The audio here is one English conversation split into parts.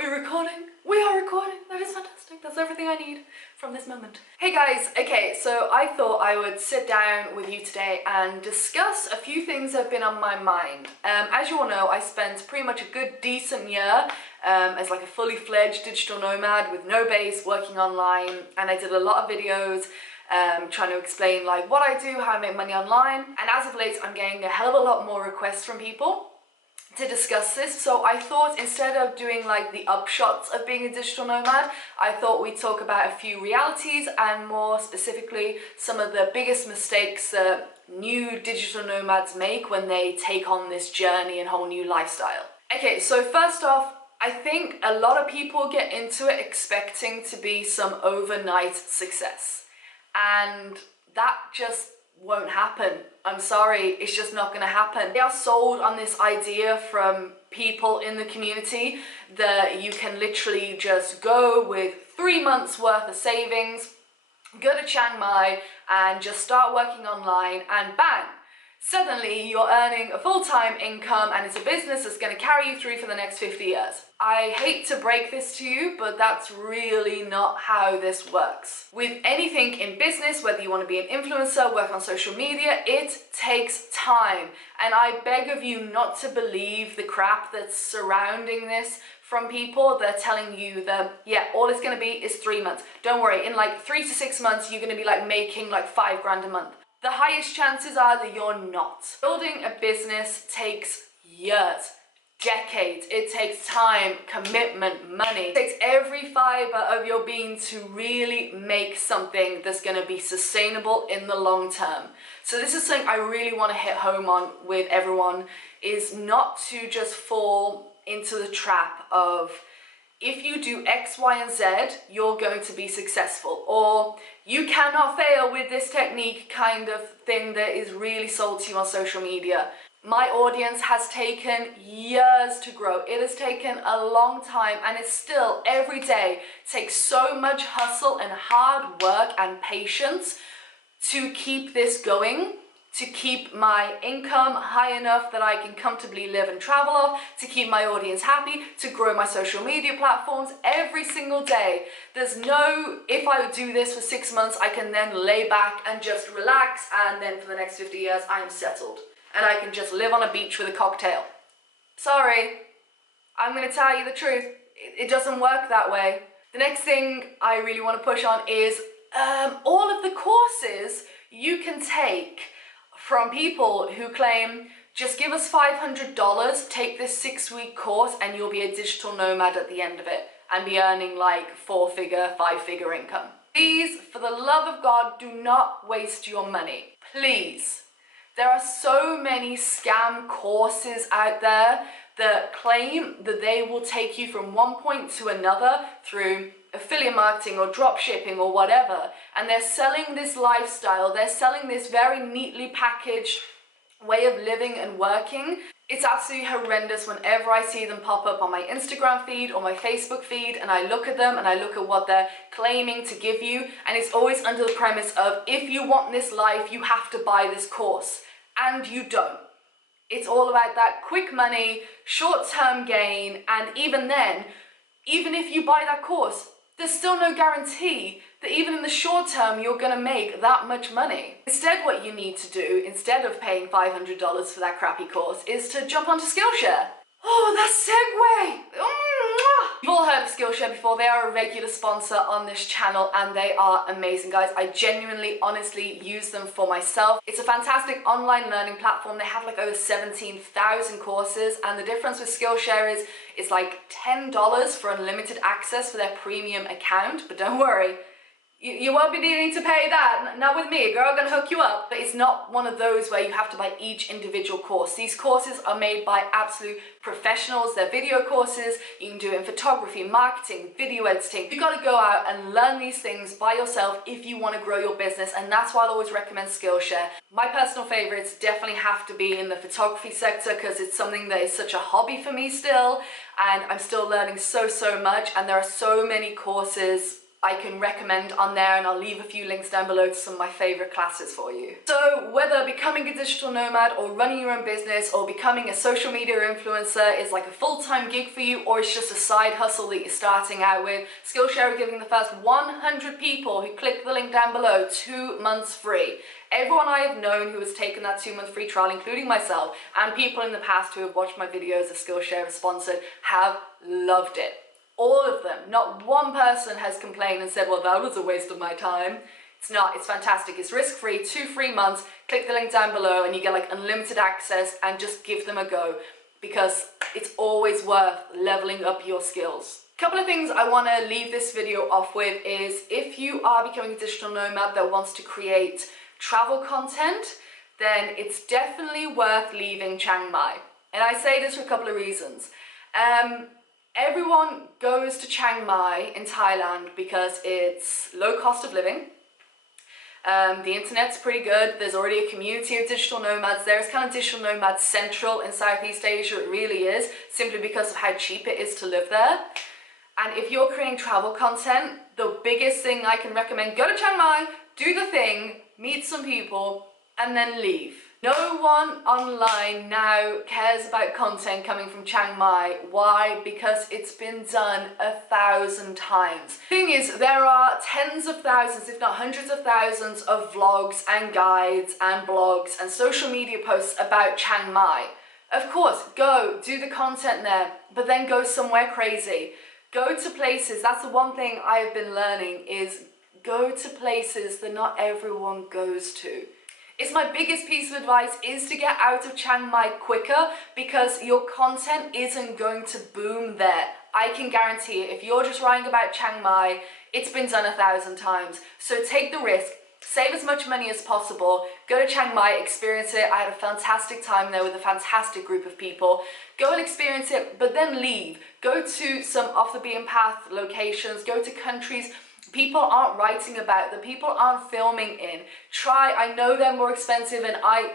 we recording? We are recording. That is fantastic. That's everything I need from this moment. Hey guys, okay, so I thought I would sit down with you today and discuss a few things that have been on my mind. As you all know, I spent pretty much a good decent year as like a fully fledged digital nomad with no base, working online, and I did a lot of videos trying to explain like what I do, how I make money online, and as of late I'm getting a hell of a lot more requests from people to discuss this. So I thought instead of doing like the upshots of being a digital nomad, I thought we'd talk about a few realities and more specifically some of the biggest mistakes that new digital nomads make when they take on this journey and whole new lifestyle. Okay, so first off, I think a lot of people get into it expecting to be some overnight success, and that just won't happen. I'm sorry, it's just not going to happen. They are sold on this idea from people in the community that you can literally just go with 3 months worth of savings, go to Chiang Mai and just start working online, and bang, suddenly you're earning a full-time income and it's a business that's going to carry you through for the next 50 years. I hate to break this to you, but that's really not how this works. With anything in business, whether you want to be an influencer, work on social media, it takes time. And I beg of you not to believe the crap that's surrounding this from people. They're telling you that, yeah, all it's going to be is 3 months. Don't worry, in like 3 to 6 months, you're going to be like making like 5 grand a month. The highest chances are that you're not. Building a business takes years, decades. It takes time, commitment, money. It takes every fiber of your being to really make something that's going to be sustainable in the long term. So this is something I really want to hit home on with everyone, is not to just fall into the trap of if you do X, Y, and Z, you're going to be successful, or you cannot fail with this technique kind of thing that is really sold to you on social media. My audience has taken years to grow. It has taken a long time, and it still every day takes so much hustle and hard work and patience to keep this going, to keep my income high enough that I can comfortably live and travel off, to keep my audience happy, to grow my social media platforms every single day. There's no, if I would do this for 6 months, I can then lay back and just relax, and then for the next 50 years, I am settled. And I can just live on a beach with a cocktail. Sorry, I'm gonna tell you the truth. It doesn't work that way. The next thing I really want to push on is all of the courses you can take from people who claim, just give us $500, take this 6-week course, and you'll be a digital nomad at the end of it and be earning like 4-figure, 5-figure income. Please, for the love of God, do not waste your money. Please. There are so many scam courses out there that claim that they will take you from one point to another through affiliate marketing or drop shipping or whatever, and they're selling this lifestyle, they're selling this very neatly packaged way of living and working. It's absolutely horrendous whenever I see them pop up on my Instagram feed or my Facebook feed, and I look at them and I look at what they're claiming to give you, and it's always under the premise of, if you want this life, you have to buy this course, and you don't. It's all about that quick money, short-term gain, and even then, even if you buy that course, there's still no guarantee that even in the short term you're going to make that much money. Instead, what you need to do, instead of paying $500 for that crappy course, is to jump onto Skillshare. Oh, that segue! You've all heard of Skillshare before. They are a regular sponsor on this channel and they are amazing, guys. I genuinely, honestly use them for myself. It's a fantastic online learning platform. They have like over 17,000 courses, and the difference with Skillshare is it's like $10 for unlimited access for their premium account, but don't worry. You won't be needing to pay that, not with me, a girl gonna hook you up. But it's not one of those where you have to buy each individual course. These courses are made by absolute professionals. They're video courses. You can do it in photography, marketing, video editing. You've got to go out and learn these things by yourself if you want to grow your business, and that's why I always recommend Skillshare. My personal favorites definitely have to be in the photography sector because it's something that is such a hobby for me still, and I'm still learning so much, and there are so many courses I can recommend on there, and I'll leave a few links down below to some of my favorite classes for you. So whether becoming a digital nomad or running your own business or becoming a social media influencer is like a full-time gig for you, or it's just a side hustle that you're starting out with, Skillshare are giving the first 100 people who click the link down below 2 months free. Everyone I have known who has taken that 2-month free trial, including myself, and people in the past who have watched my videos that Skillshare has sponsored, have loved it. All of them. Not one person has complained and said, well, that was a waste of my time. It's not. It's fantastic. It's risk-free, 2 free months. Click the link down below and you get like unlimited access, and just give them a go, because it's always worth leveling up your skills. A couple of things I want to leave this video off with is, if you are becoming a digital nomad that wants to create travel content, then it's definitely worth leaving Chiang Mai. And I say this for a couple of reasons. Everyone goes to Chiang Mai in Thailand because it's low cost of living. The internet's pretty good. There's already a community of digital nomads. There's kind of digital nomad central in Southeast Asia. It really is, simply because of how cheap it is to live there. And if you're creating travel content, the biggest thing I can recommend, go to Chiang Mai, do the thing, meet some people, and then leave. No one online now cares about content coming from Chiang Mai. Why? Because it's been done 1,000 times. The thing is, there are tens of thousands, if not hundreds of thousands, of vlogs and guides and blogs and social media posts about Chiang Mai. Of course, go, do the content there, but then go somewhere crazy. Go to places, that's the one thing I have been learning, is go to places that not everyone goes to. It's my biggest piece of advice, is to get out of Chiang Mai quicker, because your content isn't going to boom there. I can guarantee it. If you're just writing about Chiang Mai, it's been done 1,000 times. So take the risk, save as much money as possible, go to Chiang Mai, experience it. I had a fantastic time there with a fantastic group of people. Go and experience it, but then leave. Go to some off the beaten path locations, go to countries people aren't writing about, that people aren't filming in. Try, I know they're more expensive, and I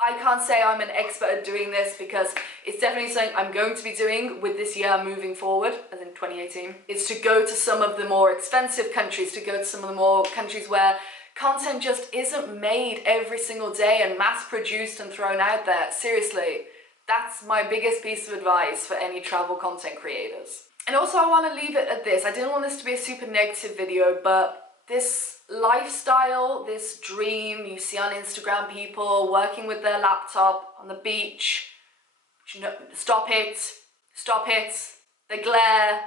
can't say I'm an expert at doing this, because it's definitely something I'm going to be doing with this year moving forward, as in 2018, is to go to some of the more expensive countries, to go to some of the more countries where content just isn't made every single day and mass produced and thrown out there. Seriously, that's my biggest piece of advice for any travel content creators. And also, I want to leave it at this. I didn't want this to be a super negative video, but this lifestyle, this dream you see on Instagram, people working with their laptop on the beach, stop it, they glare,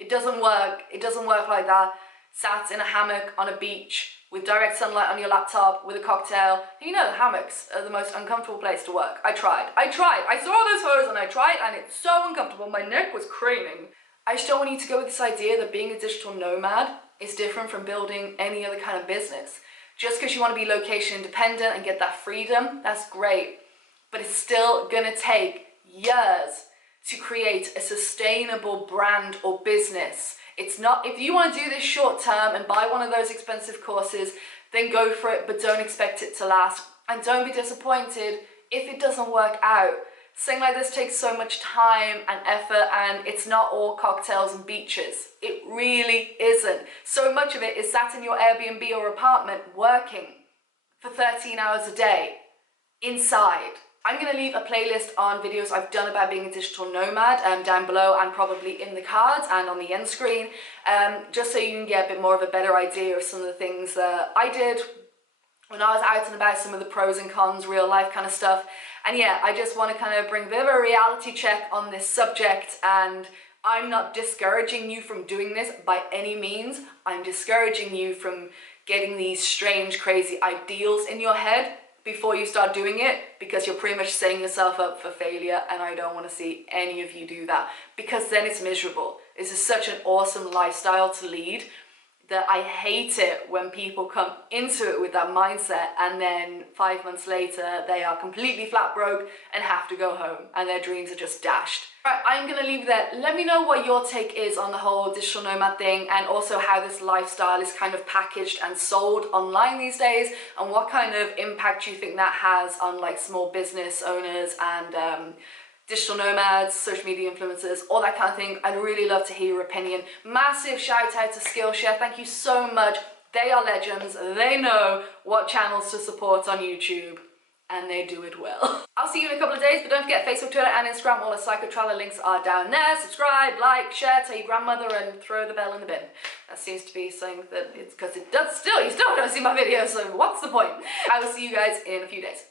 it doesn't work like that. Sat in a hammock on a beach with direct sunlight on your laptop with a cocktail. You know, hammocks are the most uncomfortable place to work. I tried. I saw all those photos and I tried, and it's so uncomfortable. My neck was craning. I just don't want you to go with this idea that being a digital nomad is different from building any other kind of business. Just because you want to be location independent and get that freedom, that's great. But it's still gonna take years to create a sustainable brand or business. It's not, if you want to do this short term and buy one of those expensive courses, then go for it, but don't expect it to last. And don't be disappointed if it doesn't work out. Something like this takes so much time and effort, and it's not all cocktails and beaches. It really isn't. So much of it is sat in your Airbnb or apartment working for 13 hours a day inside. I'm going to leave a playlist on videos I've done about being a digital nomad down below, and probably in the cards and on the end screen, just so you can get a bit more of a better idea of some of the things that I did when I was out and about, some of the pros and cons, real life kind of stuff. And yeah, I just want to kind of bring a bit of a reality check on this subject, and I'm not discouraging you from doing this by any means. I'm discouraging you from getting these strange, crazy ideals in your head before you start doing it, because you're pretty much setting yourself up for failure, and I don't want to see any of you do that, because then it's miserable. This is such an awesome lifestyle to lead that I hate it when people come into it with that mindset, and then 5 months later they are completely flat broke and have to go home and their dreams are just dashed. Right, I'm gonna leave that. Let me know what your take is on the whole digital nomad thing, and also how this lifestyle is kind of packaged and sold online these days, and what kind of impact you think that has on like small business owners and digital nomads, social media influencers, all that kind of thing. I'd really love to hear your opinion. Massive shout out to Skillshare. Thank you so much. They are legends. They know what channels to support on YouTube, and they do it well. I'll see you in a couple of days, but don't forget Facebook, Twitter, and Instagram. All the PsychoTraveller links are down there. Subscribe, like, share, tell your grandmother, and throw the bell in the bin. That seems to be saying that it's because it does still, you still don't see my videos, so what's the point? I will see you guys in a few days.